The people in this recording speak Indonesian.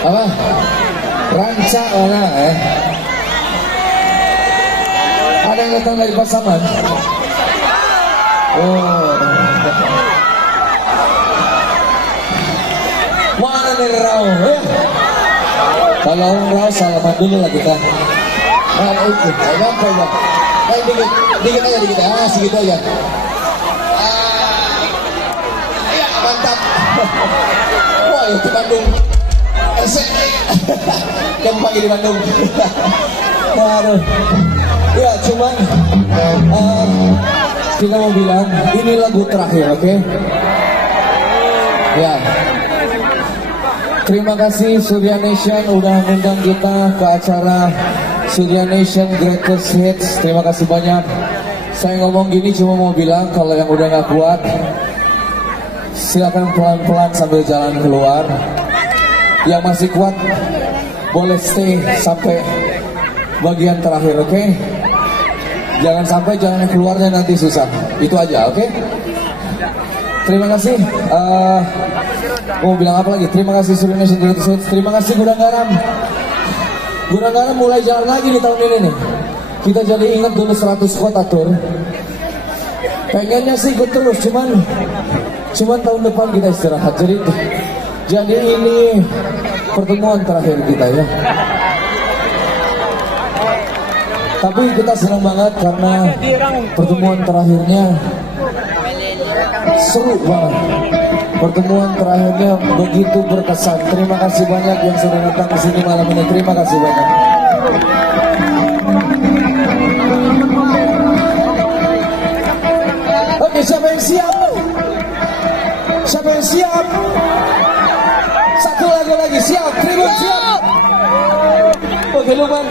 Apa? Ranca mana Ada yang datang dari Pasaman? Oh. Mana dari Rau? Kalau Rau salaman dulu lah kita. Nah itu, gampang ya. Dikit aja. Segitu aja. Ya mantap. Wah itu Bandung. Kamu pagi di Bandung. Waduh. Ya cuman kita mau bilang ini lagu terakhir, oke? Ya. Terima kasih Surya Nation udah mengundang kita ke acara Surya Nation Greatest Hits. Terima kasih banyak. Saya ngomong gini cuma mau bilang kalau yang udah gak kuat silakan pelan-pelan sambil jalan keluar. Yang masih kuat boleh stay sampai bagian terakhir, oke? Jangan sampai jalan keluarnya nanti susah. Itu aja, oke? Terima kasih. Mau bilang apa lagi? Terima kasih Surya Nation Greatest Hits. Terima kasih Gudang Garam. Gudang Garam mulai jalan lagi di tahun ini nih. Kita jadi ingat dulu 100 kota tour. Pengennya sih ikut terus, cuman tahun depan kita istirahat. Jadi ini pertemuan terakhir kita ya. Tapi kita senang banget karena pertemuan terakhirnya seru banget. Pertemuan terakhirnya begitu berkesan. Terima kasih banyak yang sudah datang ke sini malam ini. Terima kasih banyak. Oke, siapa yang siap? Siapa yang siap? Satu lagu lagi siap. Tribun siap. Oke, Luman.